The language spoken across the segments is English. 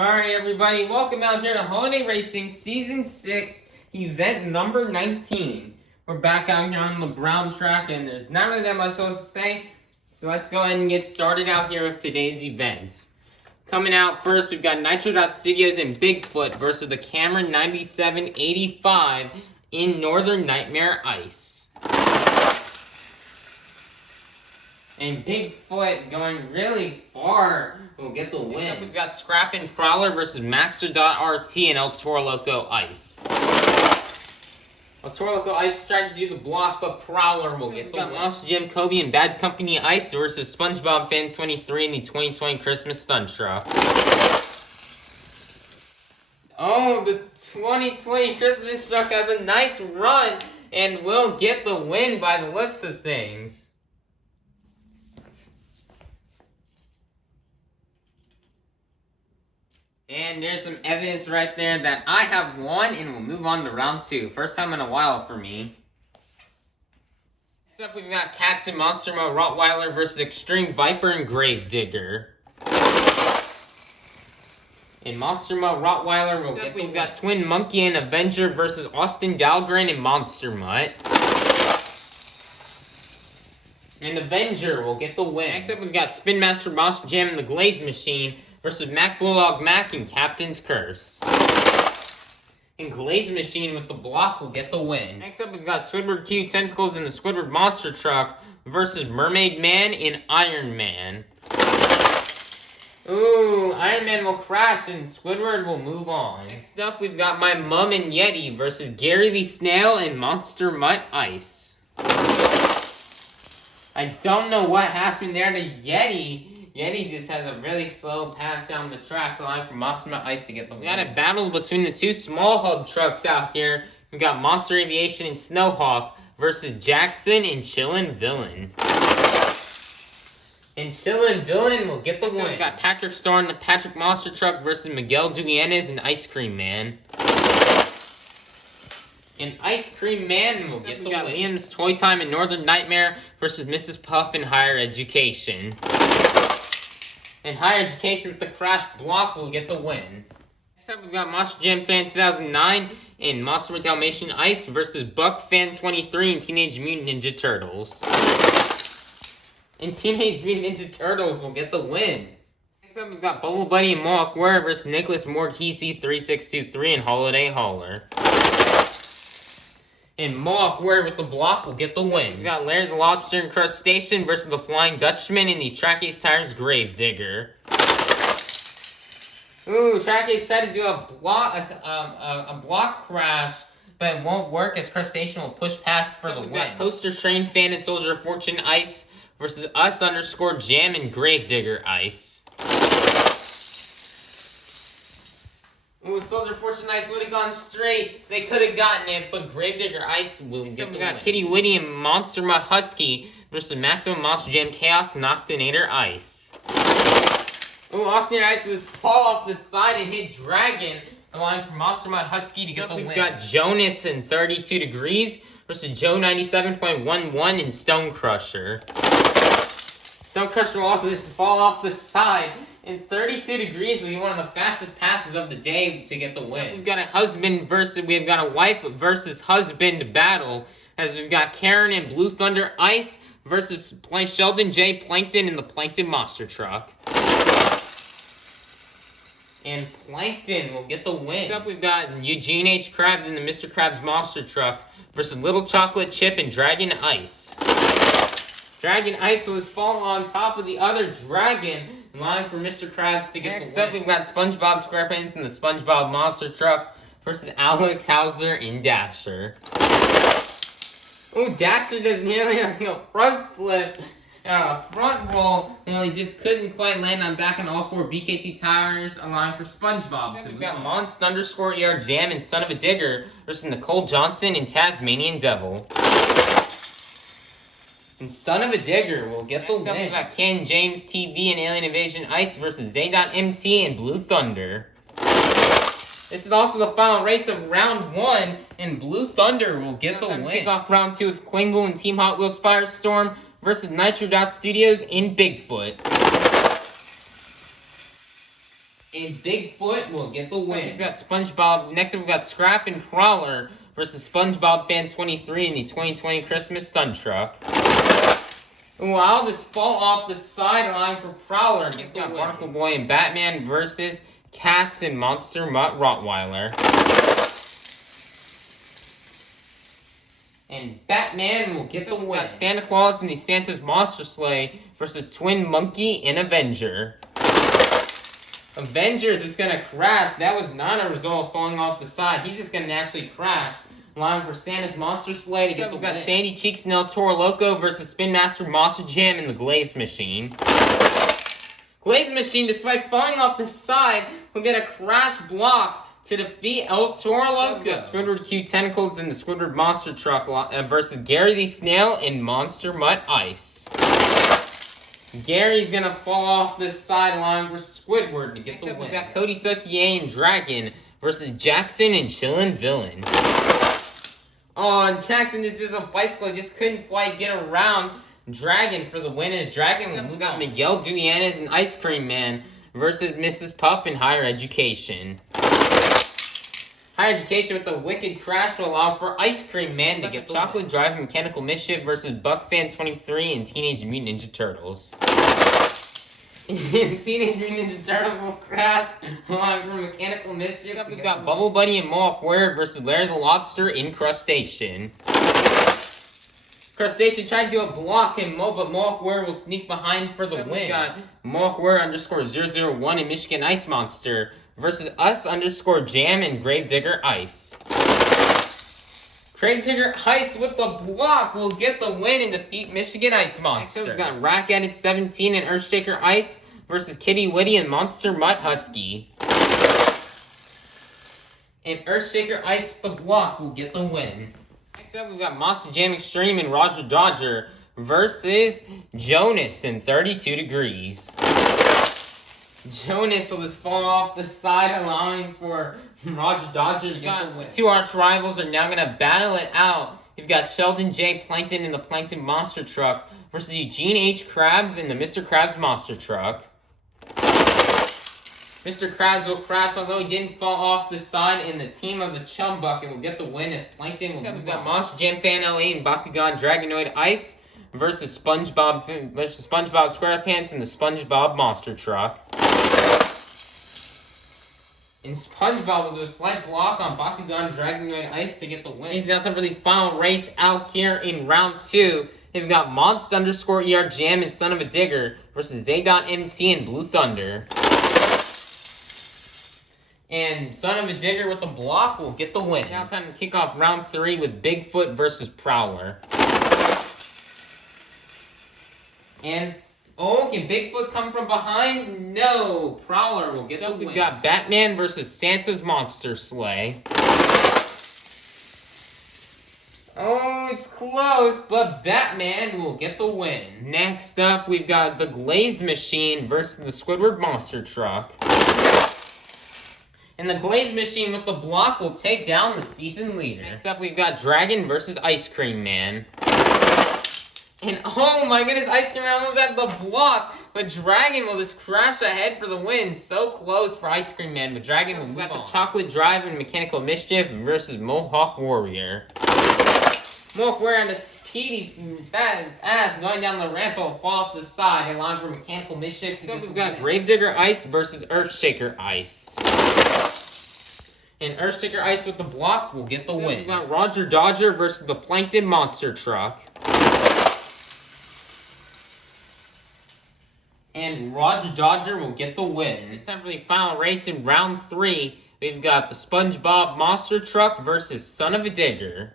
Alright everybody, welcome out here to Holiday Racing Season 6, event number 19. We're back out here on the Brown track and there's not really that much else to say. So let's go ahead and get started out here with today's event. Coming out first, we've got Nitro Studios and Bigfoot versus the Cameron 9785 in Northern Nightmare Ice. And Bigfoot going really far will get the win. Next up, we've got Scrap and Prowler versus Maxter.RT and El Toro Loco Ice. El Toro Loco Ice tried to do the block, but Prowler will get the win. Monster Jam Kobe and Bad Company Ice versus SpongeBob Fan 23 in the 2020 Christmas Stunt Truck. Oh, the 2020 Christmas Truck has a nice run and will get the win by the looks of things. And there's some evidence right there that I have won, and we'll move on to round 2. First time in a while for me. Next up, we've got Cats in Monster Mode Rottweiler versus Extreme Viper and Gravedigger. In Monster Mode Rottweiler, we've got Twin Monkey and Avenger versus Austin Dahlgren and Monster Mutt. And Avenger will get the win. Next up, we've got Spin Master Monster Jam and the Glaze Machine versus Mac Bulldog Mac and Captain's Curse. And Glaze Machine with the block will get the win. Next up, we've got Squidward Q Tentacles and the Squidward Monster Truck versus Mermaid Man and Iron Man. Ooh, Iron Man will crash and Squidward will move on. Next up, we've got My Mum and Yeti versus Gary the Snail and Monster Mutt Ice. I don't know what happened there to Yeti. Yeti just has a really slow pass down the track line for Monster Mutt Ice to get the win. We got a battle between the two small hub trucks out here. We got Monster Aviation and Snowhawk versus Jackson and Chillin' Villain. And Chillin' Villain will get the win. We got Patrick Star and the Patrick Monster Truck versus Miguel Duenas and Ice Cream Man. And Ice Cream Man will get the win. We got Liam's Toy Time and Northern Nightmare versus Mrs. Puff and Higher Education. And Higher Education with the crash block will get the win. Next up, we've got Monster Jam Fan 2009 and Monster Mutt Dalmatian Ice versus Buck Fan 23 and Teenage Mutant Ninja Turtles. And Teenage Mutant Ninja Turtles will get the win. Next up, we've got Bubble Buddy and Mohawk Warrior versus Nicholas Morghese 3623 and Holiday Hauler. And Mohawk Warrior with the block will get the win. We got Larry the Lobster and Crustacean versus the Flying Dutchman and the Track Ace Tires Gravedigger. Ooh, Track Ace tried to do a block crash, but it won't work as Crustacean will push past for the win. We got Coaster Train Fan and Soldier of Fortune Ice versus Us_Jam and Gravedigger Ice. Ooh, Soldier Fortune Ice would have gone straight. They could have gotten it, but Gravedigger Ice will get the win. We got Kitty Witty and Monster Mutt Husky versus Maximum Monster Jam Chaos Noctonator Ice. Ooh, Noctonator Ice will just fall off the side and hit Dragon, allowing for Monster Mutt Husky to get the win. We've got Jonas and 32 Degrees versus Joe 97.11 and Stone Crusher. Stone Crusher will also just fall off the side. And 32 Degrees will be one of the fastest passes of the day to get the win. So we've got we've got a wife versus husband battle, as we've got Karen and Blue Thunder Ice versus Sheldon J. Plankton in the Plankton Monster Truck. And Plankton will get the win. Next up, we've got Eugene H. Krabs in the Mr. Krabs Monster Truck versus Little Chocolate Chip and Dragon Ice. Dragon Ice was falling on top of the other dragon, allowing for Mr. Krabs to get the win. Next up, we've got SpongeBob SquarePants in the SpongeBob Monster Truck versus Alex Hauser in Dasher. Ooh, Dasher does nearly like a front flip and a front roll, and he just couldn't quite land on back on all 4 BKT tires, allowing for SpongeBob to We've got Monst_ER Jam and Son of a Digger versus Nicole Johnson and Tasmanian Devil. And Son of a Digger will get the win. We've got Ken James TV and Alien Invasion Ice versus Z.MT and Blue Thunder. This is also the final race of round 1, and Blue Thunder will get the win. Kick off round 2 with Klingle and Team Hot Wheels Firestorm versus Nitro Studios in Bigfoot. And Bigfoot will get the win. We've got SpongeBob. Next up, we've got Scrap and Prowler versus SpongeBob Fan 23 in the 2020 Christmas Stunt Truck. Ooh, I'll just fall off the sideline for Prowler to get the win. Barnacle Boy and Batman versus Cats and Monster Mutt Rottweiler. And Batman will get the win. Santa Claus and the Santa's Monster Sleigh versus Twin Monkey and Avenger. Avenger is just gonna crash. That was not a result of falling off the side. He's just gonna naturally crash. Allowing for Santa's Monster Sleigh to get the win. We've got Sandy Cheeks and El Toro Loco versus Spin Master Monster Jam and the Glaze Machine. Glaze Machine, despite falling off the side, will get a crash block to defeat El Toro Loco. Squidward Q Tentacles in the Squidward Monster Truck versus Gary the Snail and Monster Mutt Ice. Gary's gonna fall off the sideline for Squidward to get the win. We've got Cody Saucier and Dragon versus Jackson and Chillin' Villain. Oh, and Jackson just did a bicycle, just couldn't quite get around Dragon for the win. As Dragon, we got Miguel Duyanes and Ice Cream Man versus Mrs. Puff in Higher Education. Higher Education with the wicked crash will allow for Ice Cream Man to get Chocolate Drive and Mechanical Mischief versus Buckfan 23 and Teenage Mutant Ninja Turtles. Teenage Mutant Ninja Turtles will crash along for Mechanical Mischief. Next up, we've got Bubble Buddy and Mohawk Warrior versus Larry the Lobster in Crustacean. Crustacean tried to do a block and but Mohawk Warrior will sneak behind for the win. We've got Mohawk Warrior _001 and Michigan Ice Monster versus Us _Jam and Gravedigger Ice. Gravedigger Ice with the block will get the win and defeat Michigan Ice Monster. We've got Rack Addict 17 and Earthshaker Ice versus Kitty Witty and Monster Mutt Husky. And Earthshaker Ice with the block will get the win. Next up, we've got Monster Jam Extreme and Roger Dodger versus Jonas in 32 Degrees. Jonas will just fall off the side, allowing for Roger Dodger to get the win. Two arch rivals are now going to battle it out. You've got Sheldon J. Plankton in the Plankton Monster Truck versus Eugene H. Krabs in the Mr. Krabs Monster Truck. Mr. Krabs will crash, although he didn't fall off the side, and the team of the Chum Bucket will get the win as Plankton will move on. We've got Monster Jam Fan LA and Bakugan Dragonoid Ice versus SpongeBob SquarePants in the SpongeBob Monster Truck. And SpongeBob will do a slight block on Bakugan Dragonoid Ice to get the win. It's now time for the final race out here in round 2. We've got Monster _ER Jam and Son of a Digger versus Z.MT and Blue Thunder. And Son of a Digger with the block will get the win. Now time to kick off round 3 with Bigfoot versus Prowler. And can Bigfoot come from behind? No. Prowler will get the win. We've got Batman versus Santa's Monster Sleigh. Oh, it's close, but Batman will get the win. Next up, we've got the Glaze Machine versus the Squidward Monster Truck. And the Glaze Machine with the block will take down the season leader. Next up, we've got Dragon versus Ice Cream Man. And oh my goodness, Ice Cream Man was at the block, but Dragon will just crash ahead for the win. So close for Ice Cream Man, but Dragon will move on. We've got the Chocolate Drive and Mechanical Mischief versus Mohawk Warrior. Mohawk Warrior on the speedy ass going down the ramp will fall off the side, allowing for Mechanical Mischief to get the win. We've got Gravedigger Ice versus Earthshaker Ice. And Earthshaker Ice with the block will get the win. We've got Roger Dodger versus the Plankton Monster Truck. And Roger Dodger will get the win. It's time for the final race in round 3. We've got the SpongeBob Monster Truck versus Son of a Digger.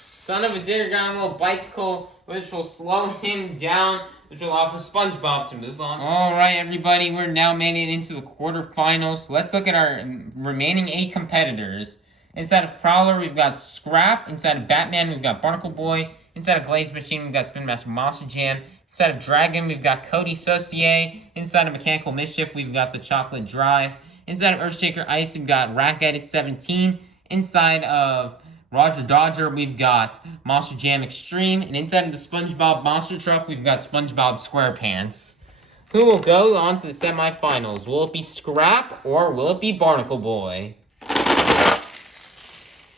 Son of a Digger got a little bicycle, which will slow him down, which will allow for SpongeBob to move on. Alright, everybody, we're now made it into the quarterfinals. Let's look at our remaining 8 competitors. Inside of Prowler, we've got Scrap. Inside of Batman, we've got Barnacle Boy. Inside of Glaze Machine, we've got Spin Master Monster Jam. Inside of Dragon, we've got Cody Saucier. Inside of Mechanical Mischief, we've got the Chocolate Drive. Inside of Earthshaker Ice, we've got Rack Addict 17. Inside of Roger Dodger, we've got Monster Jam Extreme. And inside of the SpongeBob Monster Truck, we've got SpongeBob SquarePants. Who will go on to the semifinals? Will it be Scrap or will it be Barnacle Boy?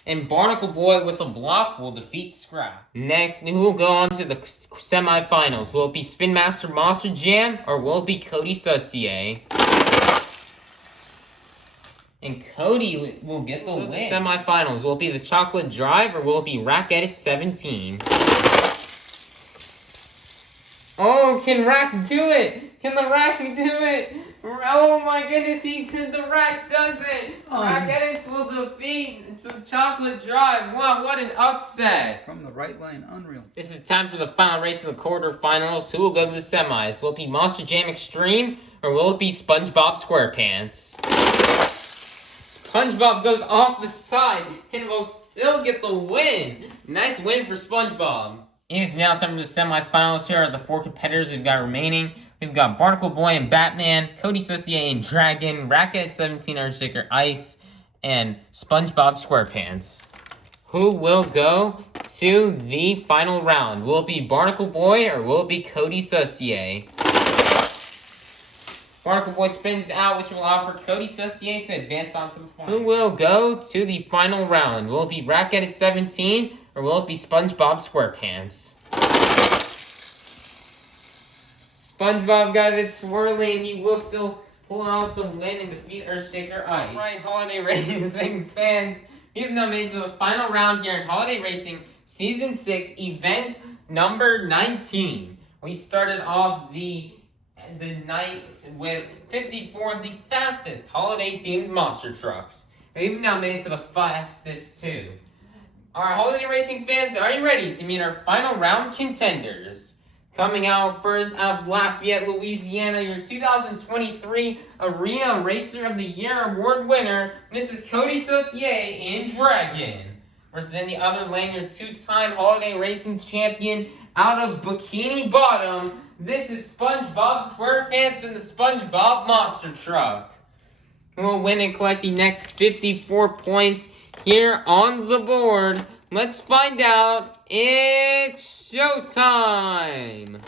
And Barnacle Boy with a block will defeat Scrap. Next, who will go on to the semifinals? Will it be Spin Master Monster Jam or will it be Cody Saucier? And Cody will get the win. Semifinals, will it be the Chocolate Drive or will it be Rack Edit 17? Oh, can Rack do it? Can the Rack do it? Oh my goodness, the Rack does it! Rack Edits will defeat the Chocolate Drive. Wow, what an upset! From the right lane, unreal. This is time for the final race in the quarterfinals. Who will go to the semis? Will it be Monster Jam Extreme or will it be SpongeBob SquarePants? SpongeBob goes off the side and will still get the win. Nice win for SpongeBob. It is now time for the semifinals. Here are the 4 competitors we've got remaining. We've got Barnacle Boy and Batman, Cody Saucier and Dragon, Rack Edit 17 Undertaker Ice, and SpongeBob SquarePants. Who will go to the final round? Will it be Barnacle Boy or will it be Cody Saucier? Barnacle Boy spins out, which will allow for Cody Saucier to advance on to the final. Who will go to the final round? Will it be Rack Edit 17 or will it be SpongeBob SquarePants? SpongeBob got it swirling, and he will still pull out the win and defeat Earthshaker Ice. Alright, Holiday Racing fans, we have now made it to the final round here in Holiday Racing Season 6, Event number 19. We started off the night with 54 of the fastest holiday-themed monster trucks. We've now made it to the fastest 2. Alright, Holiday Racing fans, are you ready to meet our final round contenders? Coming out first out of Lafayette, Louisiana, your 2023 Arena Racer of the Year Award winner, this is Cody Saucier in Dragon. Versus in the other lane, your 2-time Holiday Racing champion out of Bikini Bottom, this is SpongeBob SquarePants in the SpongeBob Monster Truck. Who will win and collect the next 54 points here on the board? Let's find out. It's showtime!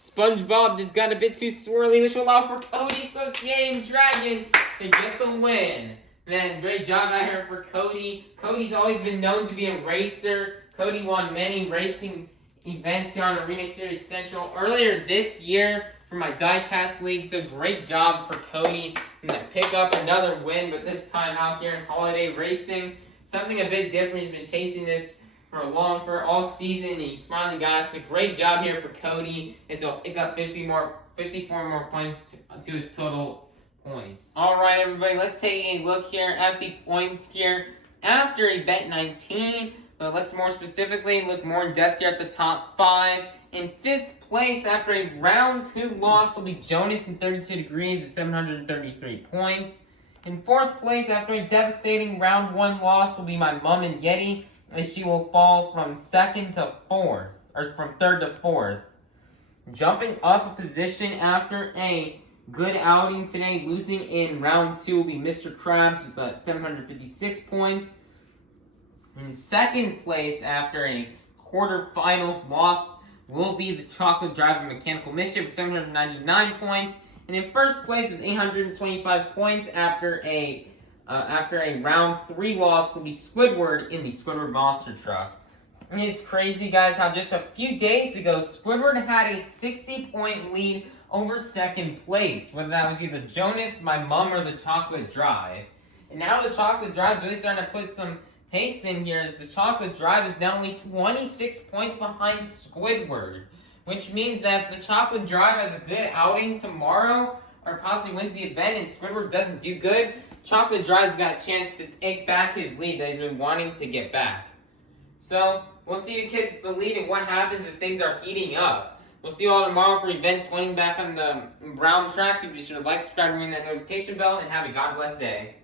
SpongeBob just got a bit too swirly, which will allow for Cody Saucier and Dragon to get the win. Man, great job out here for Cody. Cody's always been known to be a racer. Cody won many racing events here on Arena Series Central earlier this year for my Diecast League, so great job for Cody to pick up another win, but this time out here in Holiday Racing. Something a bit different. He's been chasing this for all season, and he's finally got it. So great job here for Cody, and so pick up 54 more points to his total points. All right, everybody, let's take a look here at the points here after Event 19. But let's more specifically look more in depth here at the top 5. In 5th place after a round 2 loss will be Jonas in 32 Degrees with 733 points. In 4th place, after a devastating round 1 loss, will be my mom and Yeti, as she will fall from 2nd to 4th, or from 3rd to 4th. Jumping up a position after a good outing today, losing in round 2 will be Mr. Krabs with 756 points. In 2nd place, after a quarterfinals loss, will be the Chocolate Drive of Mechanical Mischief with 799 points. And in 1st place with 825 points after a round 3 loss will be Squidward in the Squidward Monster Truck. And it's crazy, guys, how just a few days ago, Squidward had a 60-point lead over 2nd place. Whether that was either Jonas, my mom, or the Chocolate Drive. And now the Chocolate Drive is really starting to put some pace in here, as the Chocolate Drive is now only 26 points behind Squidward. Which means that if the Chocolate Drive has a good outing tomorrow, or possibly wins the event, and Squidward doesn't do good, Chocolate Drive's got a chance to take back his lead that he's been wanting to get back. So, we'll see who gets the lead and what happens as things are heating up. We'll see you all tomorrow for Event 20 back on the brown track. Be sure to like, subscribe, and ring that notification bell, and have a God bless day.